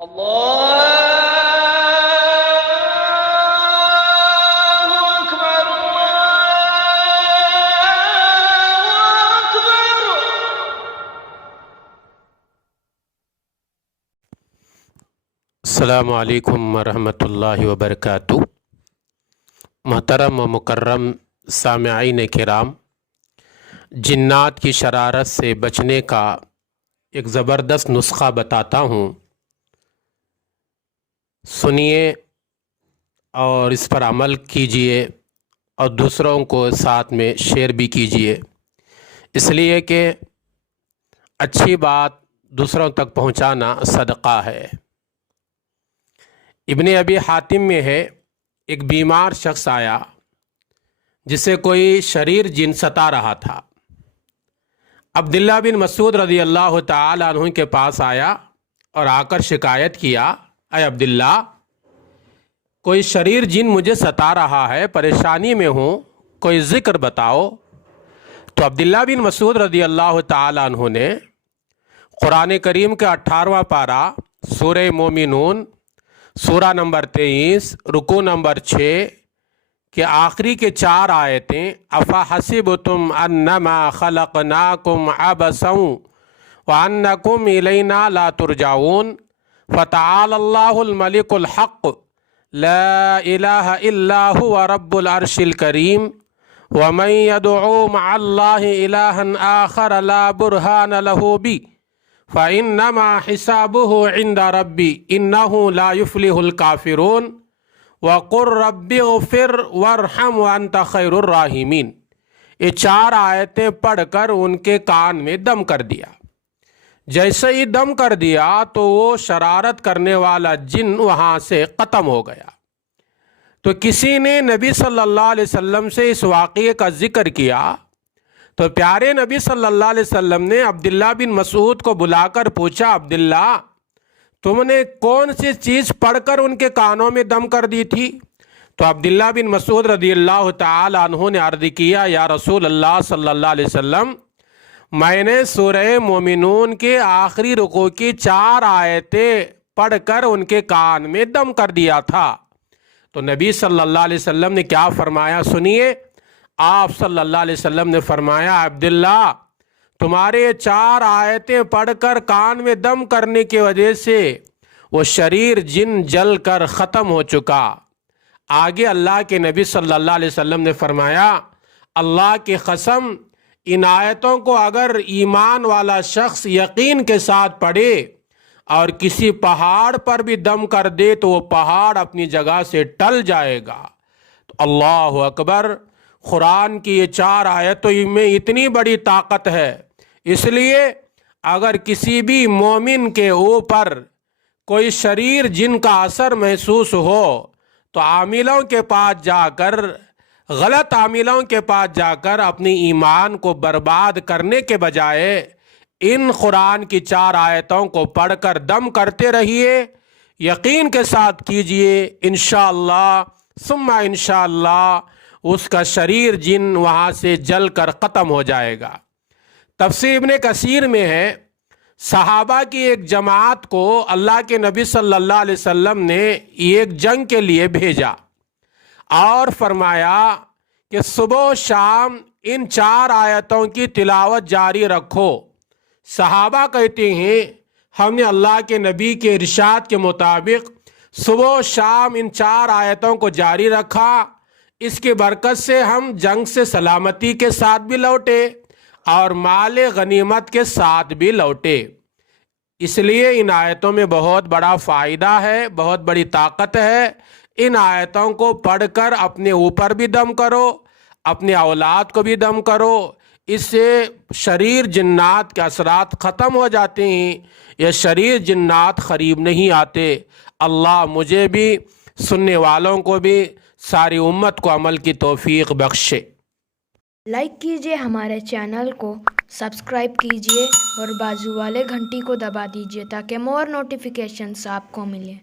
السلام علیکم ورحمۃ اللہ وبرکاتہ۔ محترم و مکرم سامعین کرام، جنات کی شرارت سے بچنے کا ایک زبردست نسخہ بتاتا ہوں، سنیے اور اس پر عمل کیجئے اور دوسروں کو ساتھ میں شیئر بھی کیجئے، اس لیے کہ اچھی بات دوسروں تک پہنچانا صدقہ ہے۔ ابن ابی حاتم میں ہے، ایک بیمار شخص آیا جسے کوئی شریر جن ستا رہا تھا۔ عبداللہ بن مسعود رضی اللہ تعالی عنہ کے پاس آیا اور آ کر شکایت کیا، اے عبداللہ، کوئی شریر جن مجھے ستا رہا ہے، پریشانی میں ہوں، کوئی ذکر بتاؤ۔ تو عبداللہ بن مسعود رضی اللہ تعالی عنہ نے قرآن کریم کے 18واں پارہ سورہ مومنون، سورہ نمبر 23، رکوع نمبر 6 کے آخری کے 4 آیتیں، افحسبتم انما خلقناکم عبثا وانکم الینا لا ترجعون فتعالی اللہ الملک الحق لا الہ الا هو رب العرش الکریم ومن يدعو مع اللہ الہا آخر لا برہان له به فإنما حسابه عند ربی انہ لا یفلح الکافرون وقل رب اغفر وارحم وانت خیر الراحمین۔ یہ 4 آیتیں پڑھ کر ان کے کان میں دم کر دیا۔ جیسے ہی دم کر دیا تو وہ شرارت کرنے والا جن وہاں سے ختم ہو گیا۔ تو کسی نے نبی صلی اللہ علیہ وسلم سے اس واقعے کا ذکر کیا تو پیارے نبی صلی اللہ علیہ وسلم نے عبداللہ بن مسعود کو بلا کر پوچھا، عبداللہ، تم نے کون سی چیز پڑھ کر ان کے کانوں میں دم کر دی تھی؟ تو عبداللہ بن مسعود رضی اللہ تعالی عنہ نے عرض کیا، یا رسول اللہ صلی اللہ علیہ وسلم، میں نے سورہ مومنون کے آخری رکوع کی 4 آیتیں پڑھ کر ان کے کان میں دم کر دیا تھا۔ تو نبی صلی اللہ علیہ وسلم نے کیا فرمایا سنیے۔ آپ صلی اللہ علیہ وسلم نے فرمایا، عبداللہ، تمہارے 4 آیتیں پڑھ کر کان میں دم کرنے کی وجہ سے وہ شریر جن جل کر ختم ہو چکا۔ آگے اللہ کے نبی صلی اللہ علیہ وسلم نے فرمایا، اللہ کی قسم، ان آیتوں کو اگر ایمان والا شخص یقین کے ساتھ پڑھے اور کسی پہاڑ پر بھی دم کر دے تو وہ پہاڑ اپنی جگہ سے ٹل جائے گا۔ تو اللہ اکبر، قرآن کی یہ 4 آیتوں میں اتنی بڑی طاقت ہے، اس لیے اگر کسی بھی مومن کے اوپر کوئی شریر جن کا اثر محسوس ہو تو عاملوں کے پاس جا کر، غلط عاملوں کے پاس جا کر اپنی ایمان کو برباد کرنے کے بجائے ان قرآن کی 4 آیتوں کو پڑھ کر دم کرتے رہیے، یقین کے ساتھ کیجئے، انشاءاللہ ثم انشاءاللہ اس کا شریر جن وہاں سے جل کر ختم ہو جائے گا۔ تفسیر ابن کثیر میں ہے، صحابہ کی ایک جماعت کو اللہ کے نبی صلی اللہ علیہ وسلم نے ایک جنگ کے لیے بھیجا اور فرمایا کہ صبح و شام ان 4 آیتوں کی تلاوت جاری رکھو۔ صحابہ کہتے ہیں، ہم نے اللہ کے نبی کے ارشاد کے مطابق صبح و شام ان 4 آیتوں کو جاری رکھا۔ اس کی برکت سے ہم جنگ سے سلامتی کے ساتھ بھی لوٹے اور مال غنیمت کے ساتھ بھی لوٹے۔ اس لیے ان آیتوں میں بہت بڑا فائدہ ہے، بہت بڑی طاقت ہے۔ ان آیتوں کو پڑھ کر اپنے اوپر بھی دم کرو، اپنے اولاد کو بھی دم کرو، اس سے شریر جنات کے اثرات ختم ہو جاتے ہیں، یہ شریر جنات قریب نہیں آتے۔ اللہ مجھے بھی، سننے والوں کو بھی، ساری امت کو عمل کی توفیق بخشے۔ لائک کیجئے ہمارے چینل کو، سبسکرائب کیجئے اور بازو والے گھنٹی کو دبا دیجئے تاکہ مور نوٹیفیکیشنز آپ کو ملیں۔